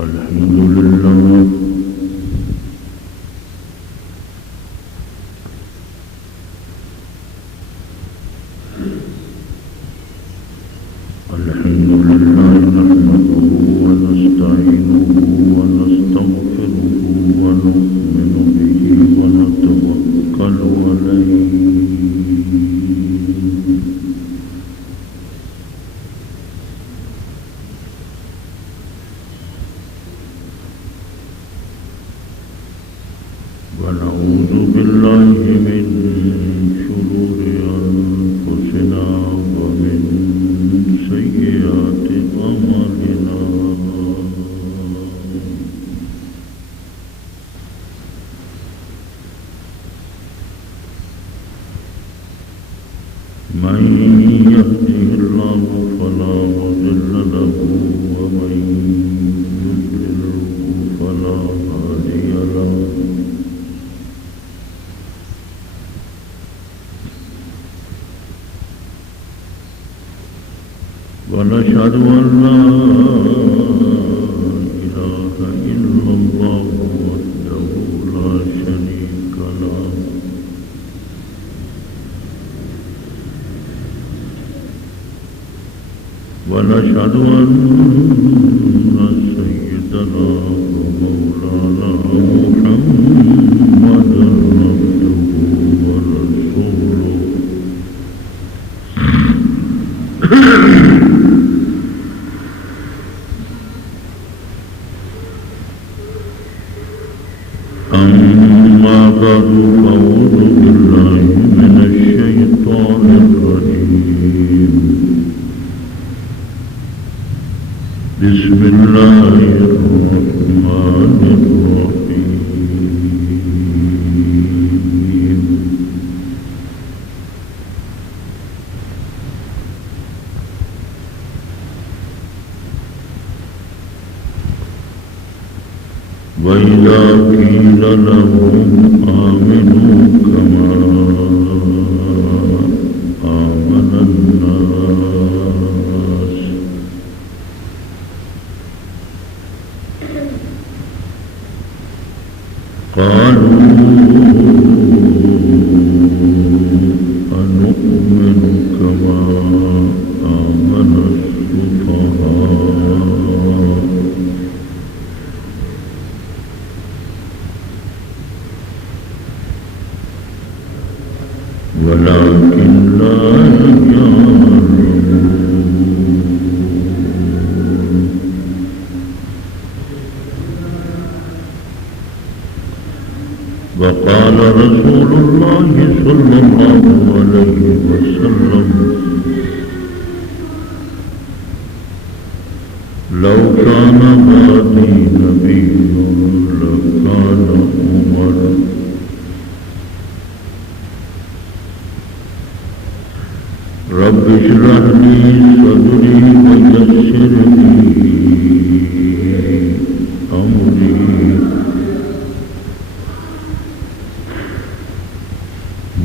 الحمد لله نحمده ونستعينه ونستغفره ونؤمن به ونتوكل عليه ونعوذ بالله من شرور أنفسنا ومن سيئات أعمالنا من يهده الله فلا مضل له ومن يضلل فلا هادي له ونشهد أن لا إله إلا الله وحده لا شريك له ونشهد أن سيدنا ومولانا محمدا عبده ورسوله أما بعد فأعوذ بالله من الشيطان الرجيم بسم الله الرحمن الرحيم وإذا قيل لهم آمنوا كما آمن الناس قالوا أنؤمن كما آمن السفهاء ولكن لا يعلمون وقال رسول الله صلى الله عليه وسلم لو كان بعدي نبي لكان عمر رب اشرح لي صدري ويسر لي أمري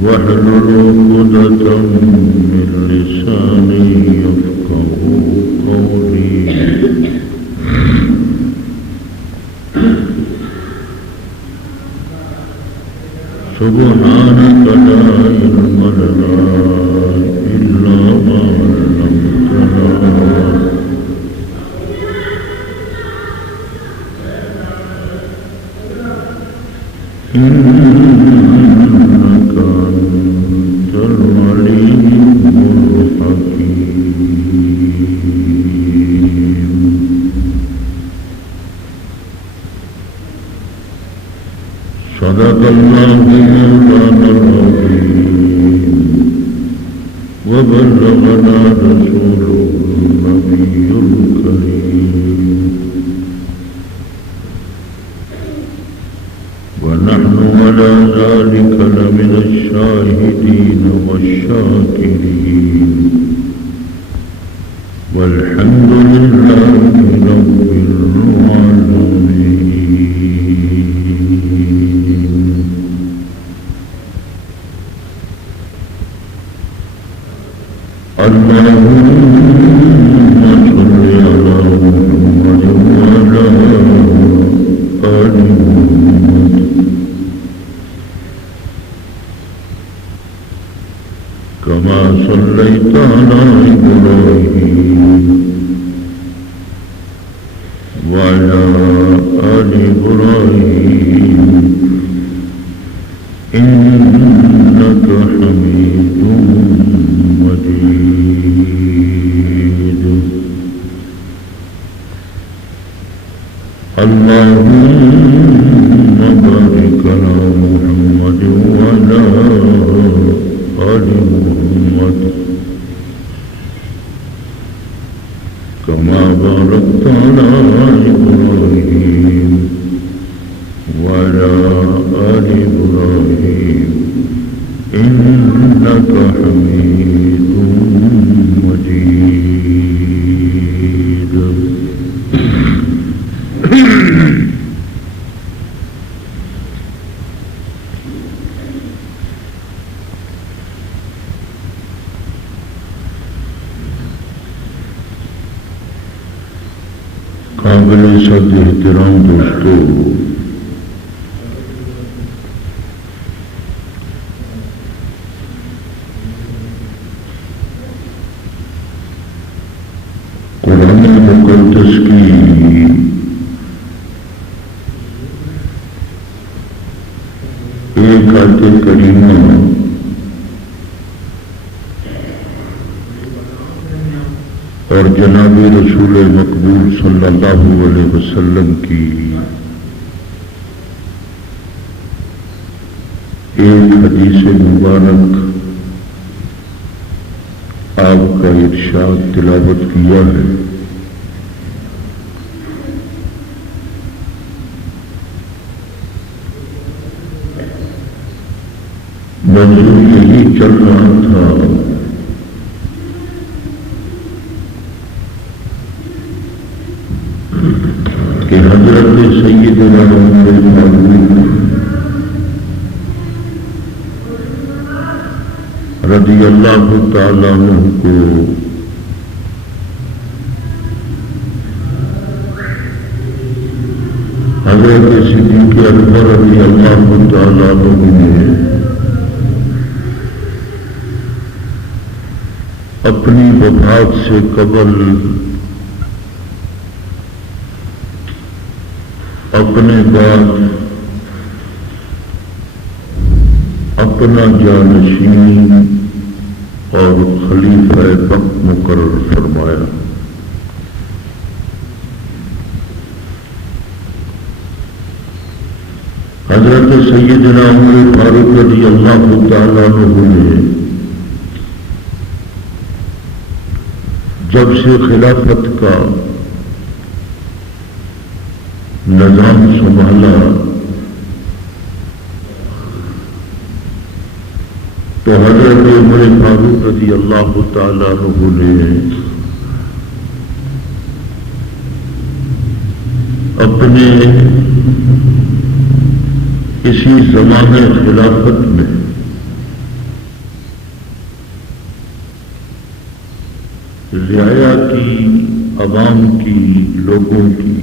واحلل عقدة من لساني يفقهوا قولي سبحانك لا علم لنا إلا ما علمتنا إنك أنت العليم الحكيم صدق الله مولانا العظيم وبلغنا رسوله النبي الكريم ونحن على ذلك لمن الشاهدين والشاكرين والحمد لله رب العالمين اللهم صل على محمد وعلى صليت على إبراهيم وعلى آل إبراهيم إنك حميد مجيد اللهم بارك على محمد وعلى آل محمد كما باركت على إبراهيم وعلى آل إبراهيم إنك حميد مجيد قابل صد احترام دوستو، قرآن مقدس کی ایک آیت کریمہ اور جناب رسول مقبول صلی اللہ علیہ وسلم کی ایک حدیث مبارک آپ کا ارشاد تلاوت کیا ہے۔ موضوع یہی چل رہا تھا کہ حضرت سیدنا عمر فاروق رضی اللہ تعالیٰ عنہ کو حضرت صدیق اکبر رضی اللہ تعالیٰ عنہ نے اپنی وفات سے قبل اپنے بعد اپنا جانشین اور خلیفہ وقت مقرر فرمایا۔ حضرت سیدنا عمر فاروق رضی اللہ تعالیٰ عنہ نے جب سے خلافت کا نظام سنبھالا تو حضرت عمر فاروق رضی اللہ تعالیٰ عنہ نے اپنے اسی زمانے خلافت میں رعایا کی، عوام کی، لوگوں کی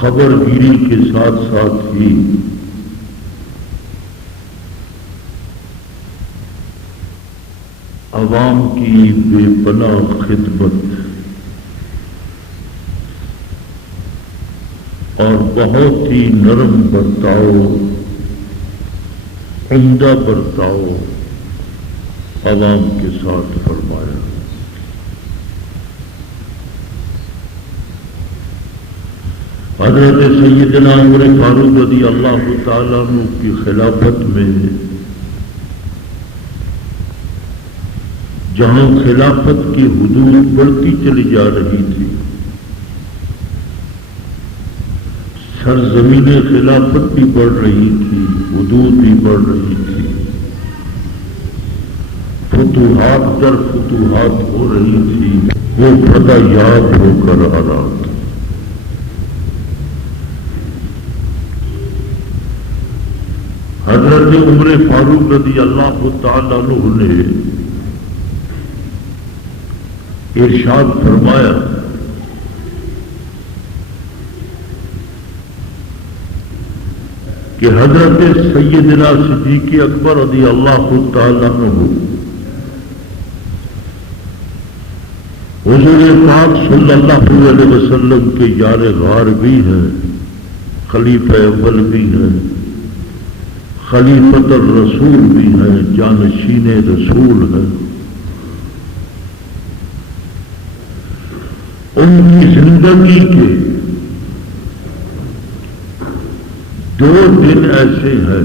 خبر گیری کے ساتھ ساتھ ہی عوام کی بے پناہ خدمت اور بہت ہی نرم برتاؤ، عمدہ برتاؤ عوام کے ساتھ فرمایا۔ حضرت سیدنا عمر فاروق رضی اللہ تعالیٰ عنہ کی خلافت میں جہاں خلافت کی حدود بڑھتی چلی جا رہی تھی، سرزمین خلافت بھی بڑھ رہی تھی، حدود بھی بڑھ رہی تھی، فتوحات در فتوحات ہو رہی تھی، وہ فتح یاد ہو کر آ رہا تھا۔ حضرت عمر فاروق رضی اللہ تعالیٰ عنہ نے ارشاد فرمایا کہ حضرت سیدنا صدیق اکبر رضی اللہ تعالیٰ عنہ حضور پاک صلی اللہ علیہ وسلم کے یار غار بھی ہیں، خلیفہ اول بھی ہیں، خلیفۃ الرسول بھی ہیں، جانشین رسول ہیں۔ ان کی زندگی کے 2 دن ایسے ہیں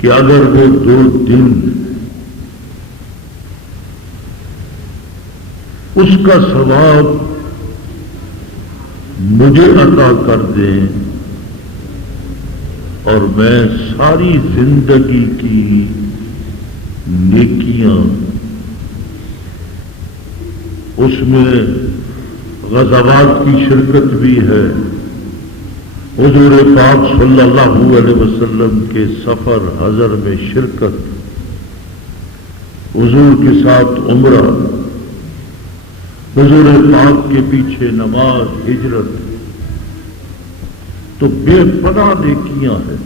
کہ اگر وہ 2 دن اس کا ثواب مجھے عطا کر دیں اور میں ساری زندگی کی نیکیاں، اس میں غزوات کی شرکت بھی ہے، حضور پاک صلی اللہ علیہ وسلم کے سفر حضر میں شرکت، حضور کے ساتھ عمرہ، حضور پاک کے پیچھے نماز، ہجرت، تو بے پناہ نیکیاں ہیں۔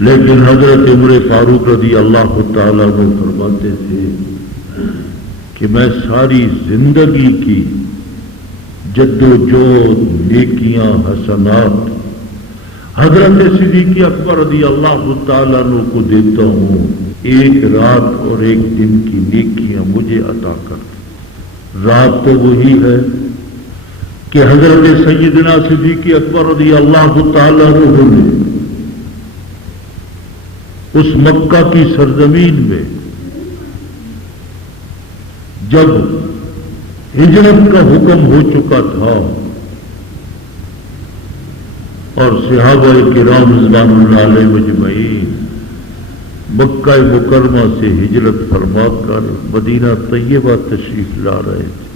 لیکن حضرت عمر فاروق رضی اللہ تعالیٰ عنہ فرماتے تھے کہ میں ساری زندگی کی جد و جہد، نیکیاں، حسنات حضرت صدیق اکبر رضی اللہ تعالیٰ عنہ کو دیتا ہوں، 1 رات اور 1 دن کی نیکیاں مجھے عطا کر۔ رات تو وہی ہے کہ حضرت سیدنا صدیق اکبر رضی اللہ تعالیٰ عنہ نے اس مکہ کی سرزمین میں جب ہجرت کا حکم ہو چکا تھا اور صحابہ کرام رضوان اللہ علیہ مجمعین مکہ مکرمہ سے ہجرت فرما کر مدینہ طیبہ تشریف لا رہے تھے،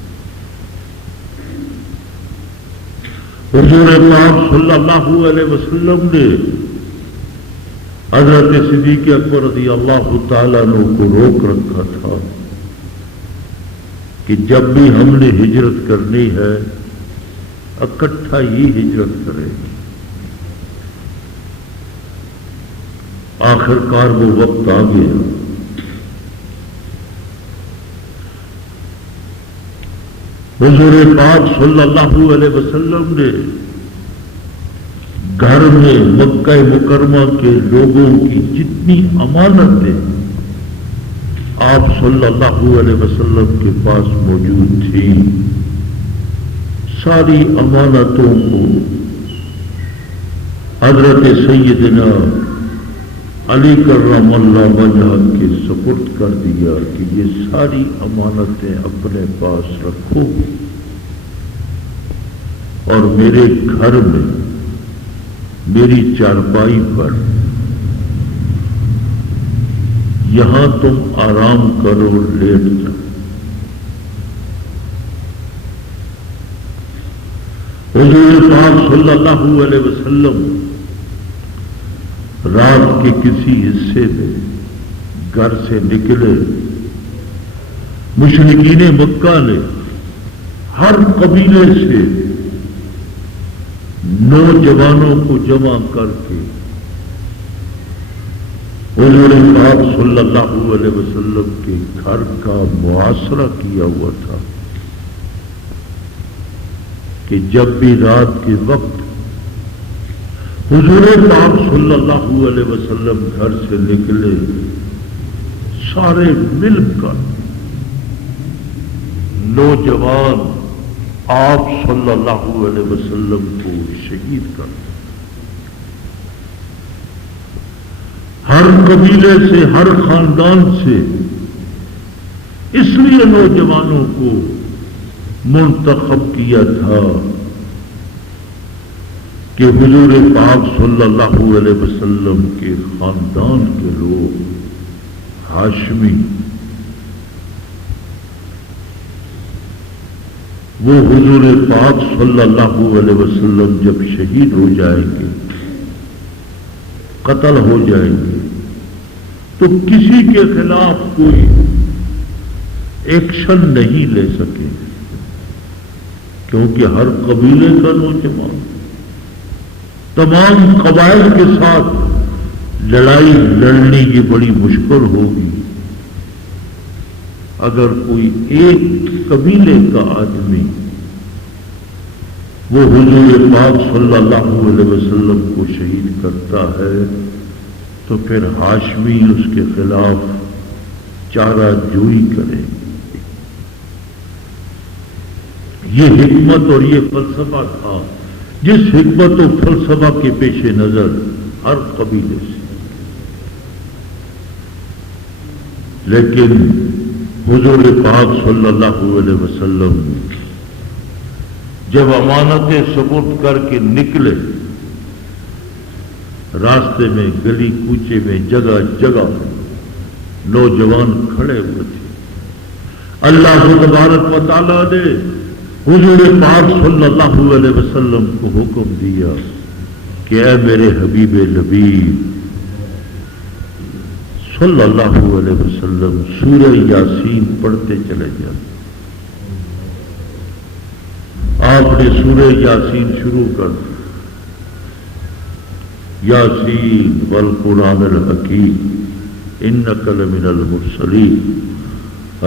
حضور پاک صلی اللہ علیہ وسلم نے حضرت صدیق اکبر رضی اللہ تعالیٰ عنہ کو روک رکھا تھا کہ جب بھی ہم نے ہجرت کرنی ہے اکٹھا ہی ہجرت کریں گے۔ آخر کار وہ وقت آ گیا، حضور پاک صلی اللہ علیہ وسلم نے گھر میں مکہ مکرمہ کے لوگوں کی جتنی امانتیں آپ صلی اللہ علیہ وسلم کے پاس موجود تھی، ساری امانتوں کو حضرت سیدنا علی کرم اللہ وجہہ کے سپرد کر دیا کہ یہ ساری امانتیں اپنے پاس رکھو اور میرے گھر میں میری چارپائی پر یہاں تم آرام کرو، لیٹ جاؤ۔ حضور پاک صلی اللہ علیہ وسلم رات کے کسی حصے میں گھر سے نکلے، مشرکین مکہ نے ہر قبیلے سے نوجوانوں کو جمع کر کے حضور پاک صلی اللہ علیہ وسلم کے گھر کا محاصرہ کیا ہوا تھا کہ جب بھی رات کے وقت حضور پاک صلی اللہ علیہ وسلم گھر سے نکلے، سارے مل کر نوجوان آپ صلی اللہ علیہ وسلم کو شہید کر دیں۔ ہر قبیلے سے، ہر خاندان سے اس لیے نوجوانوں کو منتخب کیا تھا کہ حضور پاک صلی اللہ علیہ وسلم کے خاندان کے لوگ ہاشمی، وہ حضور پاک صلی اللہ علیہ وسلم جب شہید ہو جائیں گے، قتل ہو جائیں گے، تو کسی کے خلاف کوئی ایکشن نہیں لے سکیں گے کیونکہ ہر قبیلے کا نوجوان تمام قبائل کے ساتھ لڑائی لڑنے کی بڑی مشکل ہوگی. اگر کوئی ایک قبیلے کا آدمی وہ حضور پاک صلی اللہ علیہ وسلم کو شہید کرتا ہے تو پھر ہاشمی اس کے خلاف چارہ جوئی کریں. یہ حکمت اور یہ فلسفہ تھا جس حکمت و فلسفہ کے پیش نظر ہر قبیلے سے. لیکن حضور پاک صلی اللہ علیہ وسلم جب امانتیں سپرد کر کے نکلے، راستے میں گلی کوچے میں جگہ جگہ نوجوان کھڑے ہوئے تھے. اللہ تبارک و تعالیٰ نے حضور پاک صلی اللہ علیہ وسلم کو حکم دیا کہ اے میرے حبیب لبیب صلی اللہ علیہ وسلم سورہ یاسین پڑھتے چلے جائیں. آپ نے سورہ یاسین شروع کر دی. یاسین والقرآن الحکیم انک لمن المرسلین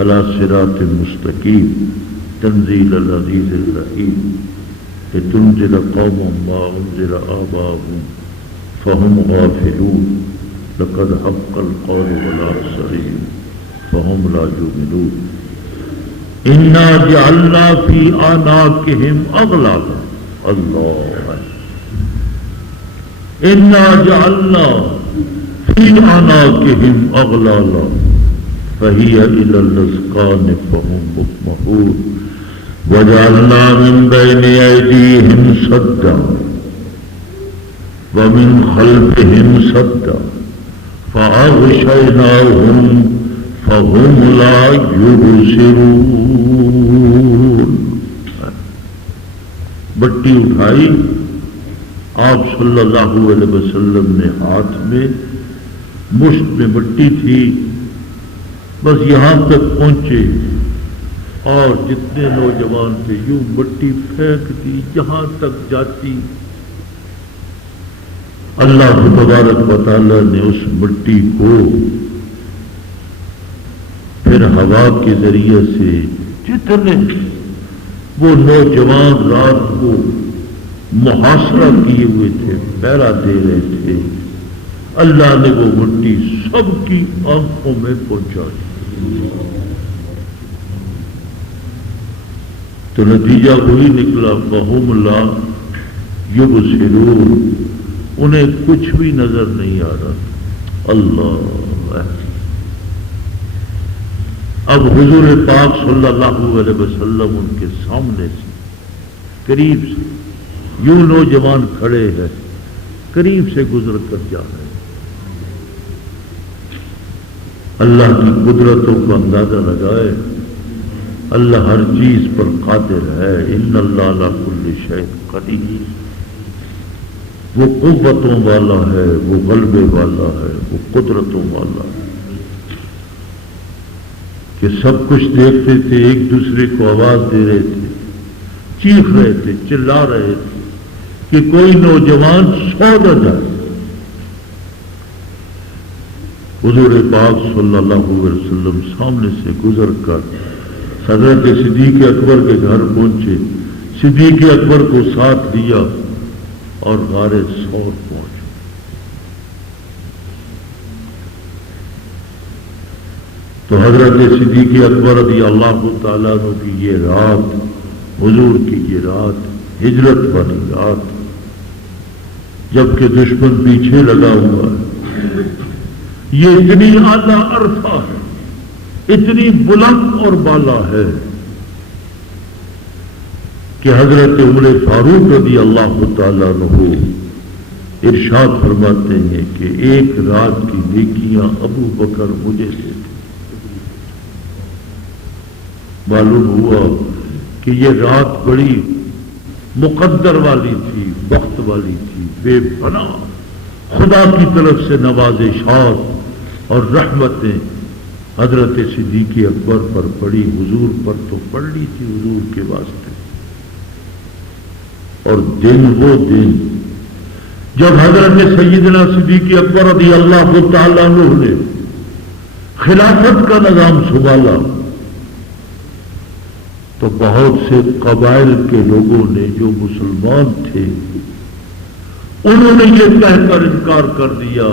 علی صراط مستقیم تنزیل العزیز الرحیم لتنذر قوما ما انذر آباؤهم فهم غافلون لقد حق القول على أكثرهم فهم لا يؤمنون انا جعلنا في أعناقهم أغلالا الله انا جعلنا في أعناقهم أغلالا فهي إلى الأذقان فهم مقمحون وجعلنا من بين أيديهم سدا ومن خلفهم سدا فأغشيناهم فهم لا يبصرون. بٹی اٹھائی، آپ صلی اللہ علیہ وسلم نے ہاتھ میں مشت میں مٹی تھی، بس یہاں تک پہنچے اور جتنے نوجوان تھے یوں مٹی پھینک دی جہاں تک جاتی. اللہ تبارک و تعالیٰ نے اس مٹی کو پھر ہوا کے ذریعے سے جتنے وہ نوجوان رات کو محاصرہ کیے ہوئے تھے، پہرا دے رہے تھے، اللہ نے وہ مٹی سب کی آنکھوں میں پہنچا دی. تو نتیجہ وہی نکلا فَهُمْ لَا يُبْصِرُونَ، انہیں کچھ بھی نظر نہیں آ رہا. اللہ اب حضور پاک صلی اللہ علیہ وسلم ان کے سامنے سے قریب سے یوں نوجوان کھڑے ہیں، قریب سے گزر کر جا رہے ہیں. اللہ کی قدرتوں کا اندازہ لگائے. اللہ ہر چیز پر قادر ہے. ان اللہ علی کل شیء قدیر. وہ قوتوں والا ہے، وہ غلبے والا ہے، وہ قدرتوں والا ہے کہ سب کچھ دیکھتے تھے، ایک دوسرے کو آواز دے رہے تھے، چیخ رہے تھے، چلا رہے تھے کہ کوئی نوجوان سو نہ جائے. حضور پاک صلی اللہ علیہ وسلم سامنے سے گزر کر حضرت صدیق اکبر کے گھر پہنچے. صدیق اکبر کو ساتھ لیا اور غار ثور پہنچے. تو حضرت صدیق اکبر رضی اللہ تعالیٰ عنہ کی یہ رات، حضور کی یہ رات ہجرت والی رات، جبکہ دشمن پیچھے لگا ہوا ہے، یہ اتنی اعلیٰ عرفہ ہے، اتنی بلند اور بالا ہے کہ حضرت عمر فاروق رضی اللہ تعالیٰ عنہ ارشاد فرماتے ہیں کہ ایک رات کی نیکیاں ابو بکر مجھے سے تھے. معلوم ہوا کہ یہ رات بڑی مقدر والی تھی، وقت والی تھی، بے پناہ خدا کی طرف سے نوازشات اور رحمتیں حضرت صدیق اکبر پر پڑی. حضور پر تو پڑ لی تھی حضور کے واسطے، اور دن وہ دن جب حضرت سیدنا صدیق اکبر رضی اللہ تعالیٰ عنہ نے خلافت کا نظام سنبھالا تو بہت سے قبائل کے لوگوں نے جو مسلمان تھے انہوں نے یہ کہہ کر انکار کر دیا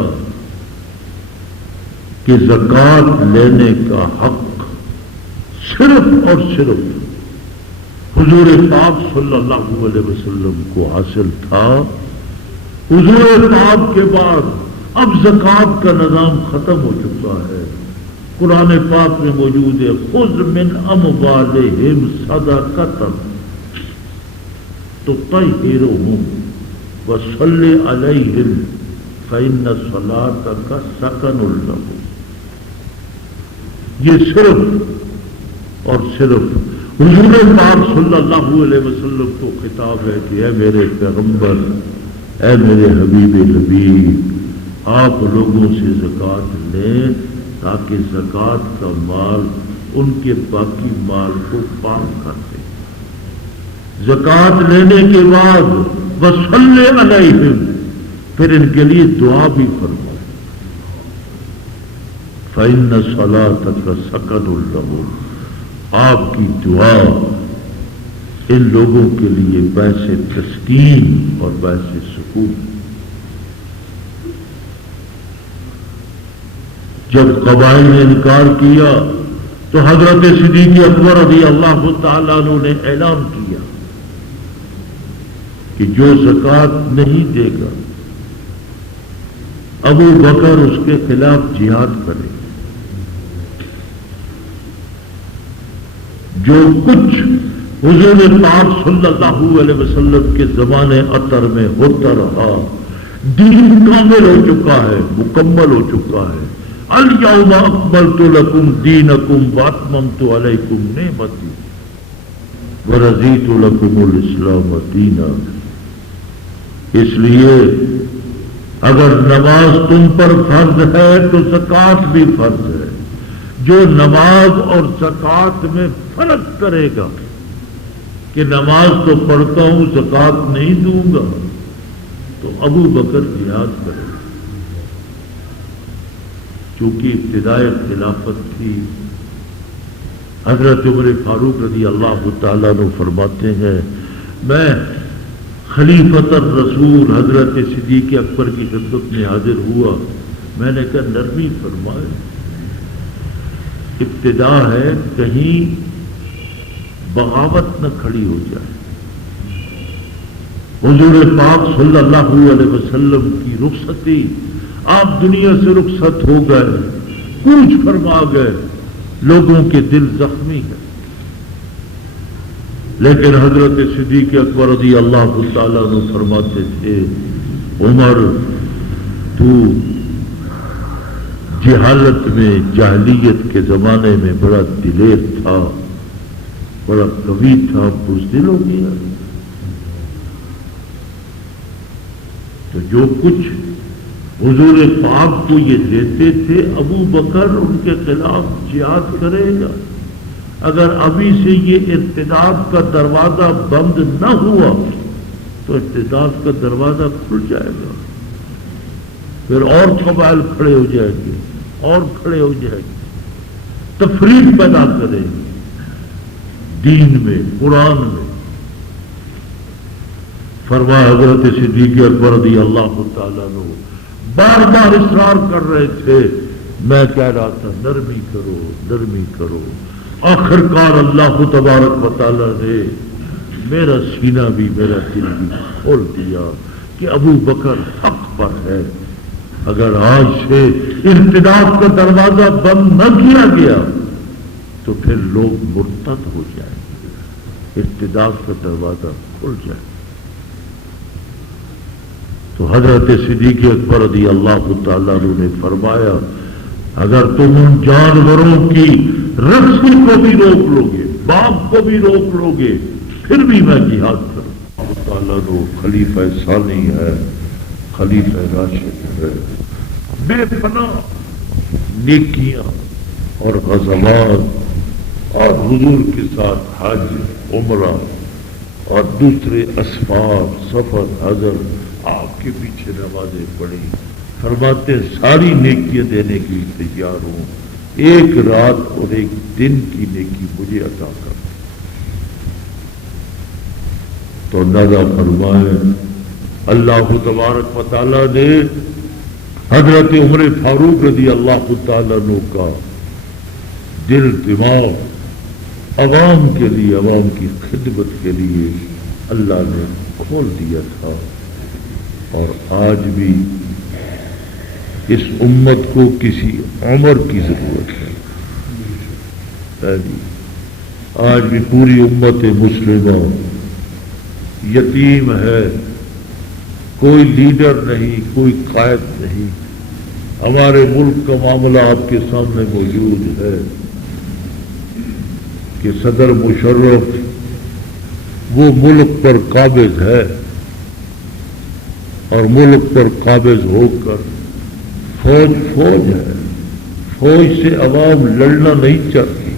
کہ زکوٰۃ لینے کا حق صرف اور صرف حضور پاک صلی اللہ علیہ وسلم کو حاصل تھا. حضور پاک کے بعد اب زکوٰۃ کا نظام ختم ہو چکا ہے. قرآن پاک میں موجود ہے خذ من اموالہم صدقۃ تطہرہم وصلی علیہم فإن صلاتک سکن لہم. یہ صرف اور صرف حضور پاک صلی اللہ علیہ وسلم کو خطاب ہے کہ اے میرے پیغمبر، اے میرے حبیب لبیب، آپ لوگوں سے زکوٰۃ لیں تاکہ زکوٰۃ کا مال ان کے باقی مال کو پاک کر دے. زکوٰۃ لینے کے بعد وصلی علیہم، پھر ان کے لیے دعا بھی فرمائے. فإن صلاتک سکن لہم، آپ کی دعا ان لوگوں کے لیے باعث تسکین اور باعث سکون. جب قبائل نے انکار کیا تو حضرت صدیق اکبر رضی اللہ تعالیٰ عنہ نے اعلان کیا کہ جو زکوٰۃ نہیں دے گا ابو بکر اس کے خلاف جہاد کرے. جو کچھ حضور پاک صلی اللہ علیہ وسلم کے زمانے اطہر میں ہوتا رہا، دین کامل ہو چکا ہے، مکمل ہو چکا ہے. الیوم اکملت لکم دینکم واتممت علیکم نعمتی ورضیت لکم الاسلام دینا. اس لیے اگر نماز تم پر فرض ہے تو زکوٰۃ بھی فرض ہے. جو نماز اور زکوٰۃ میں فرق کرے گا کہ نماز تو پڑھتا ہوں زکوٰۃ نہیں دوں گا تو ابو بکر جہاد کرے. چونکہ ابتدائی خلافت تھی. حضرت عمر فاروق رضی اللہ تعالیٰ عنہ فرماتے ہیں میں خلیفۃ الرسول حضرت صدیق اکبر کی خدمت میں حاضر ہوا. میں نے کہا نرمی فرمائے، ابتدا ہے، کہیں بغاوت نہ کھڑی ہو جائے. حضور پاک صلی اللہ علیہ وسلم کی رخصتی، آپ دنیا سے رخصت ہو گئے، کوچ فرما گئے، لوگوں کے دل زخمی ہیں. لیکن حضرت صدیق اکبر رضی اللہ تعالیٰ عنہ فرماتے تھے عمر تو جہالت میں، جاہلیت کے زمانے میں بڑا دلیر تھا، بڑا قوی تھا، بزدل ہو گیا. تو جو کچھ حضور پاک کو یہ دیتے تھے ابو بکر ان کے خلاف جہاد کرے گا. اگر ابھی سے یہ ارتداد کا دروازہ بند نہ ہوا تو ارتداد کا دروازہ کھل جائے گا. پھر اور قبائل کھڑے ہو جائیں گے اور کھڑے ہو جائیں گے، تفریق پیدا کریں گے دین میں، قرآن میں. فرمایا حضرت صدیق اکبر رضی اللہ تعالیٰ عنہ بار بار اصرار کر رہے تھے. میں کہہ رہا تھا نرمی کرو، نرمی کرو. آخر کار اللہ تبارک و تعالیٰ نے میرا سینہ بھی، میرا دل بھی کھول دیا کہ ابو بکر حق پر ہے. اگر آج سے ارتداد کا دروازہ بند نہ کیا گیا تو پھر لوگ مرتد ہو جائیں گے، ارتداد کا دروازہ کھل جائے. تو حضرت صدیق اکبر رضی اللہ تعالیٰ عنہ نے فرمایا اگر تم ان جانوروں کی رسی کو بھی روک لو گے، باپ کو بھی روک لو گے، پھر بھی میں جہاد کروں. اللہ تعالیٰ عنہ خلیفہ ثانی ہے، خلیفہ راشد ہے. بے پناہ نیکیاں اور غزوات اور حضور کے ساتھ حج، عمرہ اور دوسرے اسفار سفر حضر آپ کے پیچھے نمازیں پڑھی، فرماتے ساری نیکیاں دینے کے لیے تیار ہوں، ایک رات اور ایک دن کی نیکی مجھے عطا کر۔ تو اندازہ فرمائیں اللہ تبارک و تعالیٰ نے حضرت عمر فاروق رضی اللہ تعالیٰ عنہ کا دل دماغ عوام کے لیے، عوام کی خدمت کے لیے اللہ نے کھول دیا تھا، اور آج بھی اس امت کو کسی عمر کی ضرورت ہے۔ آج بھی پوری امت مسلمہ یتیم ہے، کوئی لیڈر نہیں، کوئی قائد نہیں۔ ہمارے ملک کا معاملہ آپ کے سامنے موجود ہے کہ صدر مشرف وہ ملک پر قابض ہے، اور ملک پر قابض ہو کر فوج ہے، فوج سے عوام لڑنا نہیں چاہتی،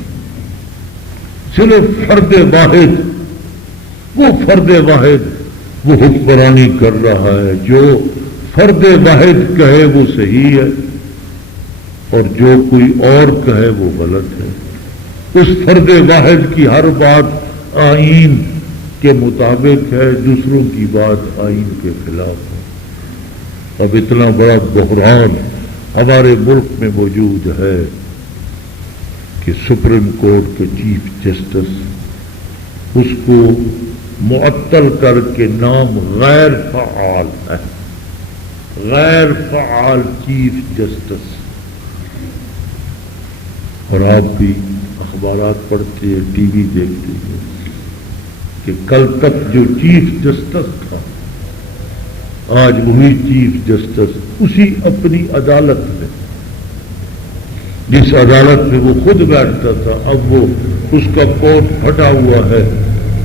صرف فرد واحد، وہ فرد واحد وہ حکمرانی کر رہا ہے، جو فرد واحد کہے وہ صحیح ہے اور جو کوئی اور کہے وہ غلط ہے۔ اس فرد واحد کی ہر بات آئین کے مطابق ہے، دوسروں کی بات آئین کے خلاف ہے۔ اب اتنا بڑا بحران ہمارے ملک میں موجود ہے کہ سپریم کورٹ کے چیف جسٹس اس کو معطل کر کے نام غیر فعال ہے، غیر فعال چیف جسٹس۔ اور آپ بھی اخبارات پڑھتے ہیں، ٹی وی دیکھتے ہیں کہ کل تک جو چیف جسٹس تھا آج وہی چیف جسٹس اسی اپنی عدالت میں، جس عدالت میں وہ خود بیٹھتا تھا، اب وہ اس کا کوٹ پھٹا ہوا ہے،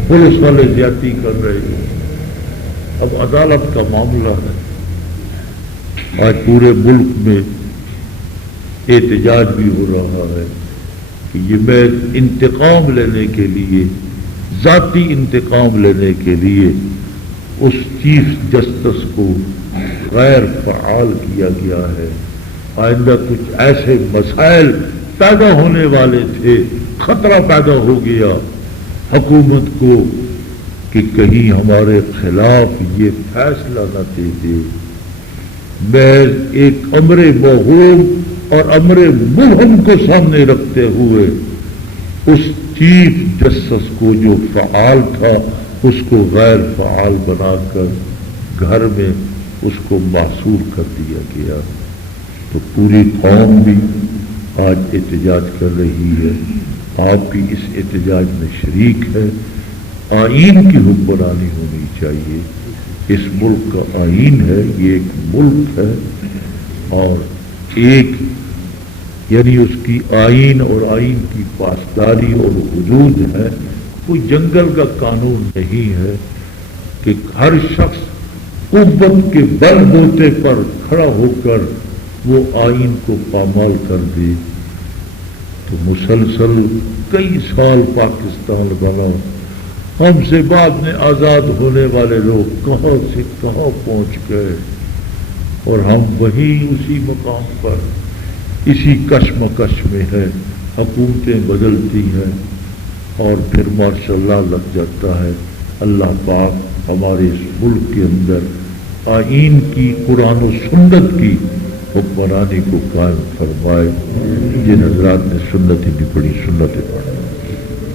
پولیس والے زیادتی کر رہے ہیں۔ اب عدالت کا معاملہ ہے۔ آج پورے ملک میں احتجاج بھی ہو رہا ہے کہ یہ میں انتقام لینے کے لیے، ذاتی انتقام لینے کے لیے اس چیف جسٹس کو غیر فعال کیا گیا ہے۔ آئندہ کچھ ایسے مسائل پیدا ہونے والے تھے، خطرہ پیدا ہو گیا حکومت کو کہ کہیں ہمارے خلاف یہ فیصلہ نہ دے دے۔ محض ایک امر موہوم اور امر مبہم کو سامنے رکھتے ہوئے اس چیف جسٹس کو جو فعال تھا اس کو غیر فعال بنا کر گھر میں اس کو محصور کر دیا گیا۔ تو پوری قوم بھی آج احتجاج کر رہی ہے، آپ بھی اس احتجاج میں شریک ہے۔ آئین کی حکمرانی ہونی چاہیے، اس ملک کا آئین ہے، یہ ایک ملک ہے، اور ایک یعنی اس کی آئین اور آئین کی پاسداری اور حدود ہے، کوئی جنگل کا قانون نہیں ہے کہ ہر شخص قوت کے بل بوتے پر کھڑا ہو کر وہ آئین کو پامال کر دے۔ تو مسلسل کئی سال پاکستان بنا، ہم سے بعد میں آزاد ہونے والے لوگ کہاں سے کہاں پہنچ گئے، اور ہم وہیں اسی مقام پر اسی کشمکش میں ہیں۔ حکومتیں بدلتی ہیں اور پھر ماشاء اللہ لگ جاتا ہے۔ اللہ پاک ہمارے اس ملک کے اندر آئین کی، قرآن و سنت کی حکمرانی کو قائم فرمائے۔ جن حضرات نے سنتیں بھی پڑھی، سنتیں پڑھیں۔